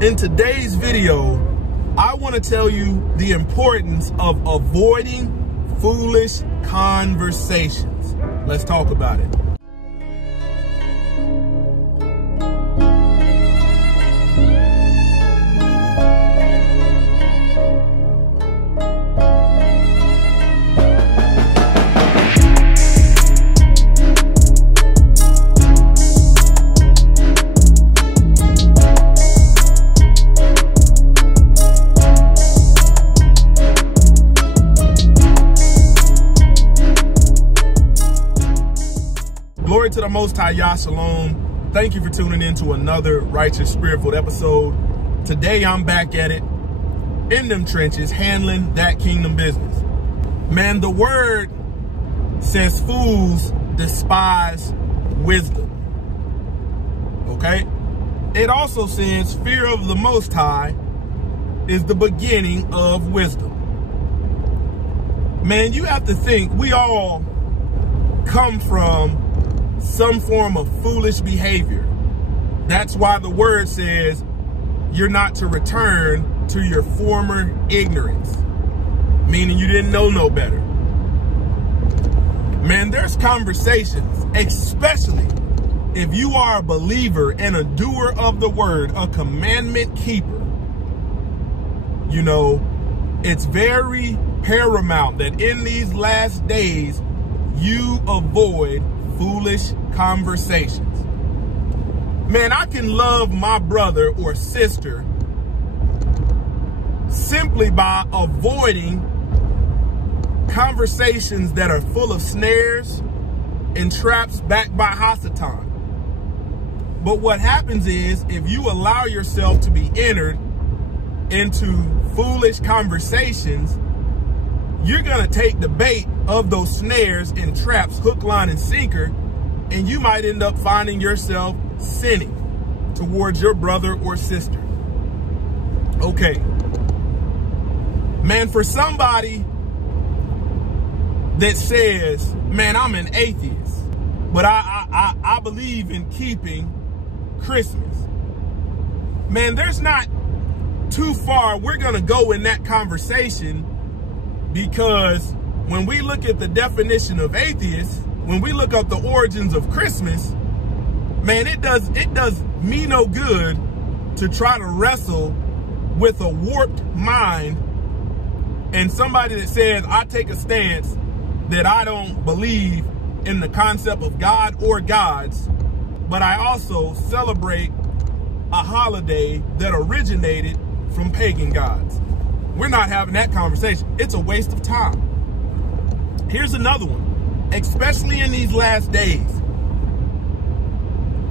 In today's video, I want to tell you the importance of avoiding foolish conversations. Let's talk about it. Glory to the Most High, Yah Shalom. Thank you for tuning in to another Righteous Spirit-filled episode. Today, I'm back at it, in them trenches, handling that kingdom business. Man, the word says fools despise wisdom. Okay? It also says fear of the Most High is the beginning of wisdom. Man, you have to think, we all come from some form of foolish behavior. That's why the word says you're not to return to your former ignorance, meaning you didn't know no better. Man, there's conversations, especially if you are a believer and a doer of the word, a commandment keeper. You know, it's very paramount that in these last days you avoid foolish conversations. Man, I can love my brother or sister simply by avoiding conversations that are full of snares and traps backed by Hasatan. But what happens is, if you allow yourself to be entered into foolish conversations, you're gonna take the bait of those snares and traps, hook, line, and sinker, and you might end up finding yourself sinning towards your brother or sister. Okay. Man, for somebody that says, man, I'm an atheist, but I believe in keeping Christmas. Man, there's not too far we're gonna go in that conversation, because when we look at the definition of atheist, when we look up the origins of Christmas, man, it does me no good to try to wrestle with a warped mind and somebody that says, I take a stance that I don't believe in the concept of God or gods, but I also celebrate a holiday that originated from pagan gods. We're not having that conversation. It's a waste of time. Here's another one, especially in these last days.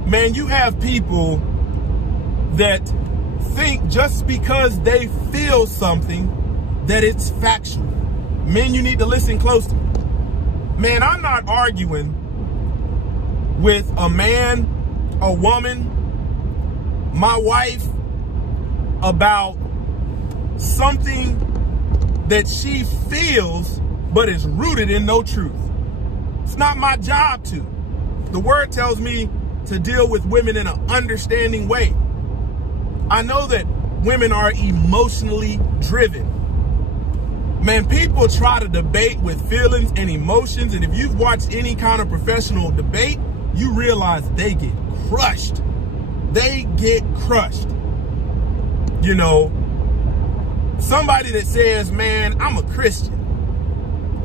Man, you have people that think just because they feel something that it's factual. Men, you need to listen close to me. Man, I'm not arguing with a man, a woman, my wife about something that she feels but is rooted in no truth. It's not my job to. The word tells me to deal with women in an understanding way. I know that women are emotionally driven. Man, people try to debate with feelings and emotions, and if you've watched any kind of professional debate, you realize they get crushed. They get crushed. You know, somebody that says, man, I'm a Christian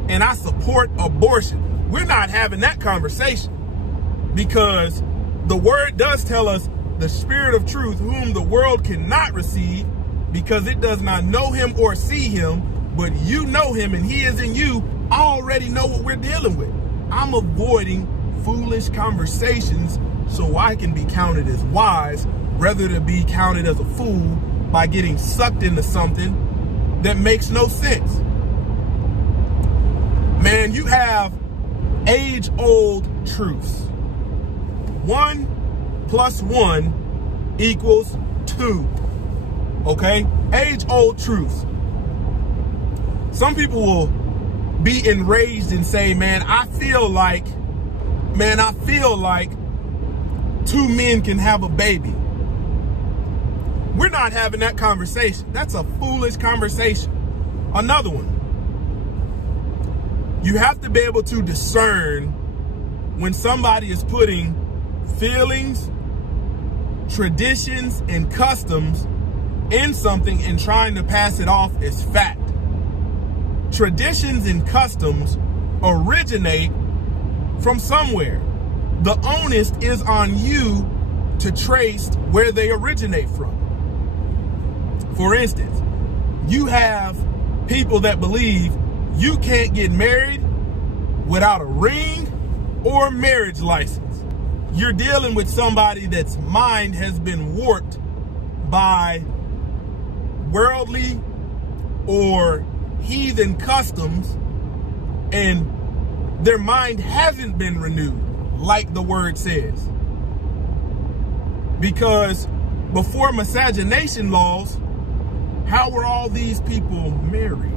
and I support abortion. We're not having that conversation, because the word does tell us the Spirit of truth, whom the world cannot receive because it does not know him or see him, but you know him and he is in you. I already know what we're dealing with. I'm avoiding foolish conversations so I can be counted as wise rather than be counted as a fool by getting sucked into something that makes no sense. Man, you have age-old truths. 1 + 1 = 2. Okay? Age-old truths. Some people will be enraged and say, man, I feel like 2 men can have a baby. We're not having that conversation. That's a foolish conversation. Another one. You have to be able to discern when somebody is putting feelings, traditions, and customs in something and trying to pass it off as fact. Traditions and customs originate from somewhere. The onus is on you to trace where they originate from. For instance, you have people that believe you can't get married without a ring or marriage license. You're dealing with somebody that's mind has been warped by worldly or heathen customs, and their mind hasn't been renewed, like the word says. Because before miscegenation laws, how were all these people married?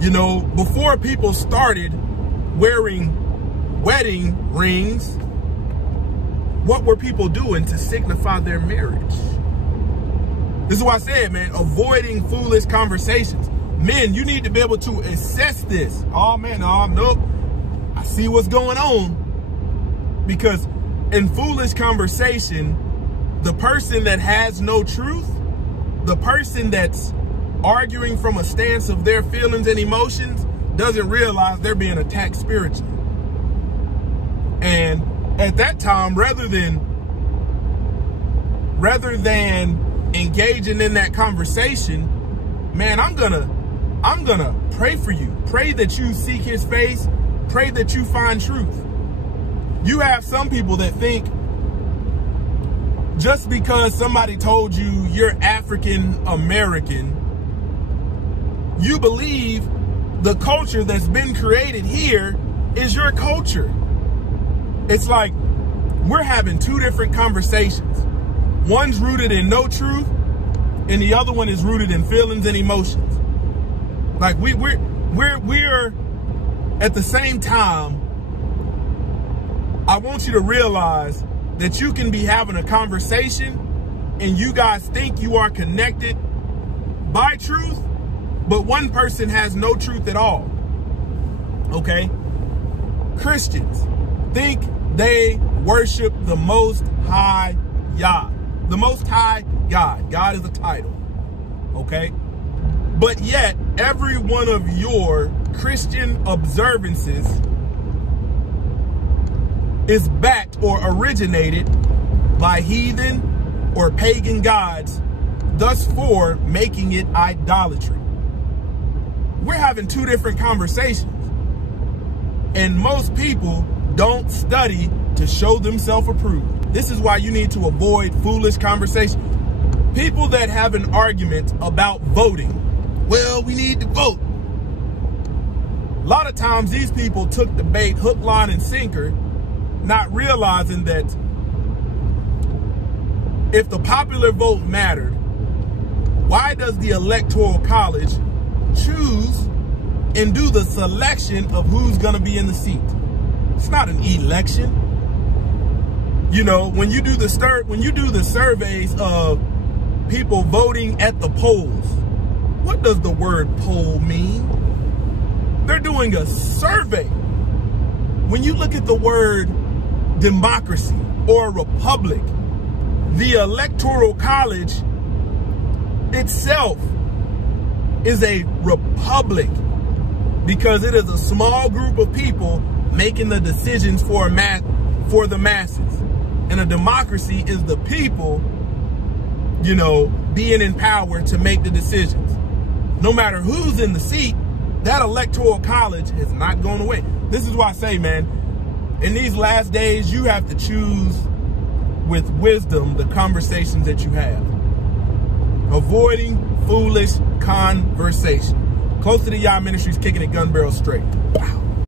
You know, before people started wearing wedding rings, what were people doing to signify their marriage? This is why I said, man, avoiding foolish conversations. Men, you need to be able to assess this. Oh, man, nope. I see what's going on. Because in foolish conversation, the person that has no truth, the person that's arguing from a stance of their feelings and emotions, doesn't realize they're being attacked spiritually. And at that time, rather than engaging in that conversation, man, I'm gonna pray for you. Pray that you seek his face. Pray that you find truth. You have some people that think just because somebody told you you're African American, you believe the culture that's been created here is your culture. It's like we're having two different conversations. One's rooted in no truth, and the other one is rooted in feelings and emotions. Like we're at the same time. I want you to realize that you can be having a conversation and you guys think you are connected by truth, but one person has no truth at all. Okay? Christians think they worship the Most High Yah. The Most High God. God is a title. Okay? But yet, every one of your Christian observances is backed or originated by heathen or pagan gods, thus for making it idolatry. We're having two different conversations. And most people don't study to show themselves approved. This is why you need to avoid foolish conversation. People that have an argument about voting. Well, we need to vote. A lot of times these people took the bait hook, line, and sinker, not realizing that if the popular vote mattered, why does the Electoral College choose and do the selection of who's going to be in the seat? It's not an election. You know, when you do the surveys of people voting at the polls, what does the word poll mean? They're doing a survey. When you look at the word democracy or republic, the Electoral College itself is a republic because it is a small group of people making the decisions for the masses. And a democracy is the people, you know, being in power to make the decisions. No matter who's in the seat, that Electoral College is not going away. This is why I say, man, in these last days, you have to choose with wisdom the conversations that you have. Avoiding foolish conversation. Close to the Yah Ministries, kicking it gun barrel straight. Wow.